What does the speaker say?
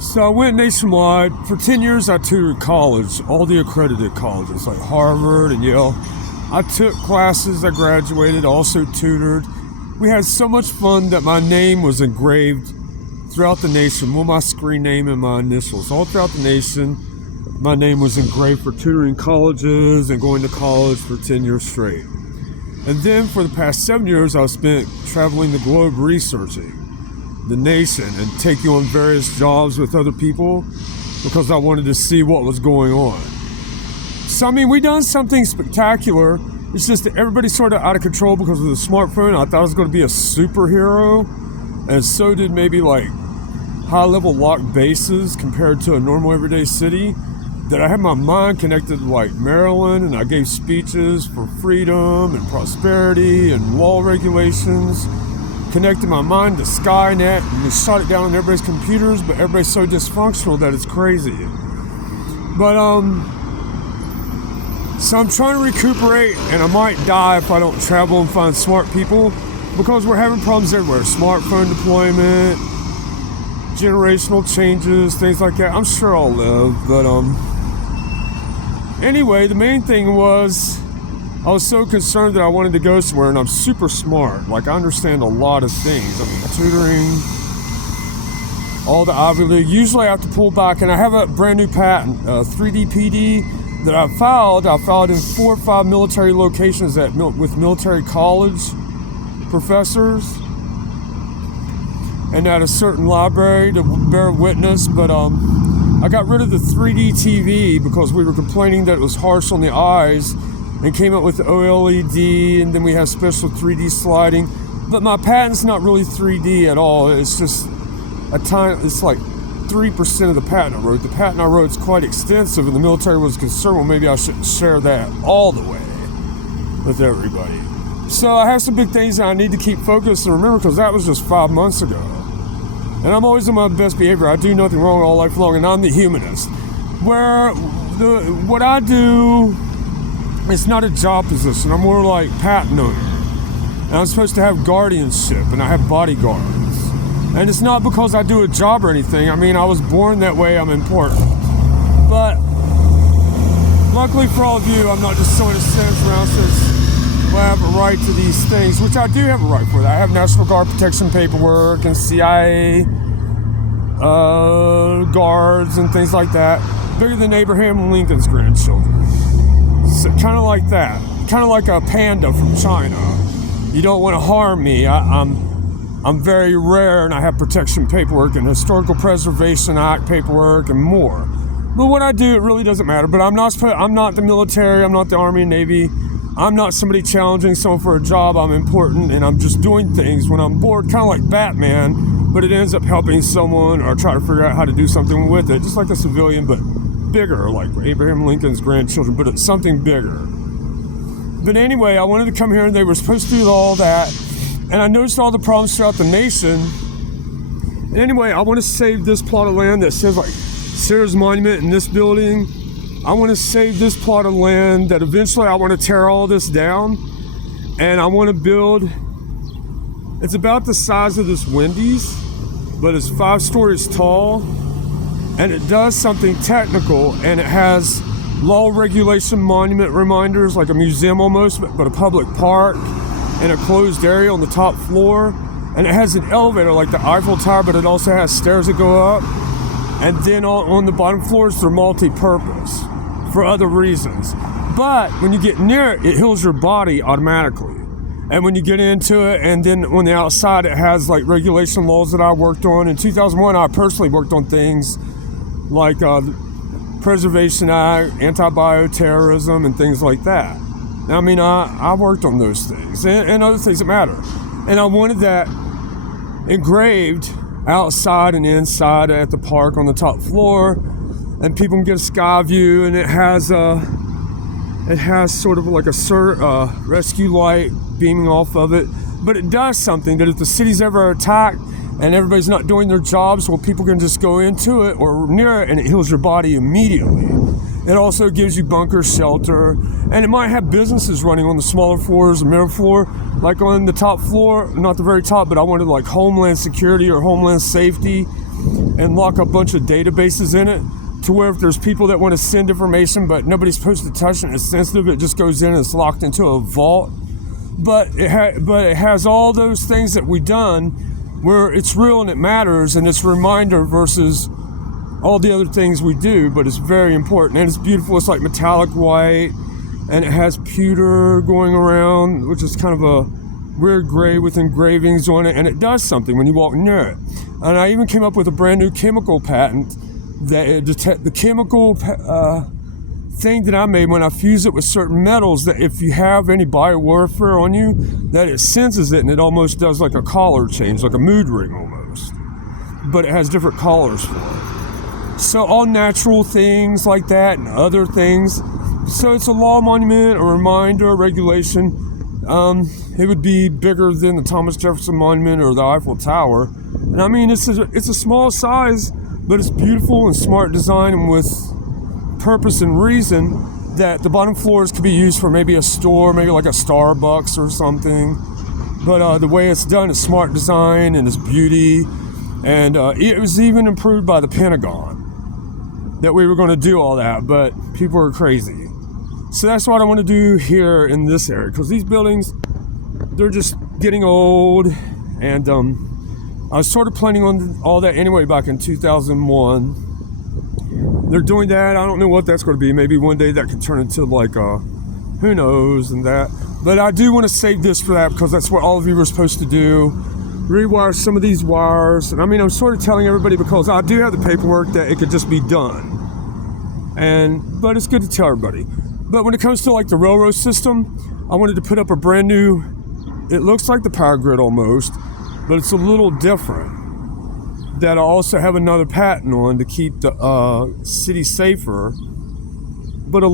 So I went nationwide. For 10 years, I tutored college, all the accredited colleges, like Harvard and Yale. I took classes, I graduated, also tutored. We had so much fun that my name was engraved throughout the nation. Well, my screen name and my initials. All throughout the nation, my name was engraved for tutoring colleges and going to college for 10 years straight. And then for the past 7 years, I spent traveling the globe researching the nation and taking on various jobs with other people because I wanted to see what was going on. So, I mean, we done something spectacular. It's just that everybody's sort of out of control because of the smartphone. I thought I was going to be a superhero, and so did maybe like high-level locked bases compared to a normal everyday city. That I had my mind connected to like Maryland, and I gave speeches for freedom and prosperity and law regulations. Connected my mind to Skynet, and we shot it down on everybody's computers, but everybody's so dysfunctional that it's crazy. But so I'm trying to recuperate, and I might die if I don't travel and find smart people, because we're having problems everywhere. Smartphone deployment, generational changes, things like that. I'm sure I'll live, but anyway, the main thing was I was so concerned that I wanted to go somewhere, and I'm super smart. Like, I understand a lot of things. I mean, tutoring, all the Ivy League. Usually I have to pull back, and I have a brand new patent, 3D PD, that I filed. I filed in 4 or 5 military locations with military college professors, and at a certain library to bear witness. But I got rid of the 3D TV because we were complaining that it was harsh on the eyes, and came up with OLED, and then we have special 3D sliding. But my patent's not really 3D at all. It's just it's like 3% of the patent I wrote. The patent I wrote is quite extensive, and the military was concerned, well, maybe I shouldn't share that all the way with everybody. So I have some big things that I need to keep focused and remember, because that was just 5 months ago. And I'm always on my best behavior. I do nothing wrong all life long, and I'm the humanist. What I do, it's not a job position. I'm more like patent owner. And I'm supposed to have guardianship, and I have bodyguards. And it's not because I do a job or anything. I mean, I was born that way. I'm important. But luckily for all of you, I'm not just someone who stands around and says, well, I have a right to these things, which I do have a right for that. I have National Guard protection paperwork and CIA guards and things like that. Bigger than Abraham Lincoln's grandchildren. So, kind of like that. Kind of like a panda from China. You don't want to harm me. I'm very rare, and I have protection paperwork and Historical Preservation Act paperwork and more. But what I do, it really doesn't matter. But I'm not the military. I'm not the Army and Navy. I'm not somebody challenging someone for a job. I'm important, and I'm just doing things when I'm bored, kind of like Batman, but it ends up helping someone or try to figure out how to do something with it, just like a civilian, but bigger, like Abraham Lincoln's grandchildren, but it's something bigger. But anyway, I wanted to come here, and they were supposed to do all that, and I noticed all the problems throughout the nation. And anyway, I want to save this plot of land that says like Sarah's Monument in this building. I want to save this plot of land that eventually I want to tear all this down, and I want to build, it's about the size of this Wendy's, but it's 5 stories tall, and it does something technical, and it has law regulation monument reminders, like a museum almost, but a public park, and a closed area on the top floor, and it has an elevator like the Eiffel Tower, but it also has stairs that go up, and then on the bottom floors they're multi-purpose for other reasons. But when you get near it, it heals your body automatically. And when you get into it, and then on the outside, it has like regulation laws that I worked on. In 2001, I personally worked on things like the Preservation Act, anti-bioterrorism, and things like that. I mean, I worked on those things and other things that matter. And I wanted that engraved outside and inside at the park on the top floor, and people can get a sky view, and it has sort of like a rescue light beaming off of it. But it does something that if the city's ever attacked and everybody's not doing their jobs, well, people can just go into it or near it, and it heals your body immediately. It also gives you bunker shelter, and it might have businesses running on the smaller floors, the middle floor, like on the top floor, not the very top, but I wanted like Homeland Security or Homeland Safety and lock a bunch of databases in it to where if there's people that want to send information but nobody's supposed to touch it and it's sensitive, it just goes in and it's locked into a vault. But it has all those things that we've done where it's real and it matters, and it's a reminder versus all the other things we do, but it's very important and it's beautiful. It's like metallic white, and it has pewter going around, which is kind of a weird gray with engravings on it, and it does something when you walk near it. And I even came up with a brand new chemical patent that the chemical thing that I made when I fuse it with certain metals, that if you have any biowarfare on you, that it senses it and it almost does like a color change, like a mood ring almost. But it has different colors for it. So all natural things like that and other things. So it's a law monument, a reminder, a regulation. It would be bigger than the Thomas Jefferson Monument or the Eiffel Tower. And I mean, it's a small size, but it's beautiful and smart design and with purpose and reason that the bottom floors could be used for maybe a store, maybe like a Starbucks or something. But the way it's done is smart design and it's beauty. And it was even approved by the Pentagon that we were going to do all that, but people are crazy. So that's what I want to do here in this area, because these buildings, they're just getting old, and I was sort of planning on all that anyway back in 2001. They're doing that. I don't know what that's going to be. Maybe one day that could turn into like who knows and that. But I do want to save this for that, because that's what all of you were supposed to do. Rewire some of these wires. And I mean, I'm sort of telling everybody because I do have the paperwork that it could just be done. But it's good to tell everybody. But when it comes to like the railroad system, I wanted to put up a brand new, it looks like the power grid almost, but it's a little different. That I also have another patent on to keep the city safer, but a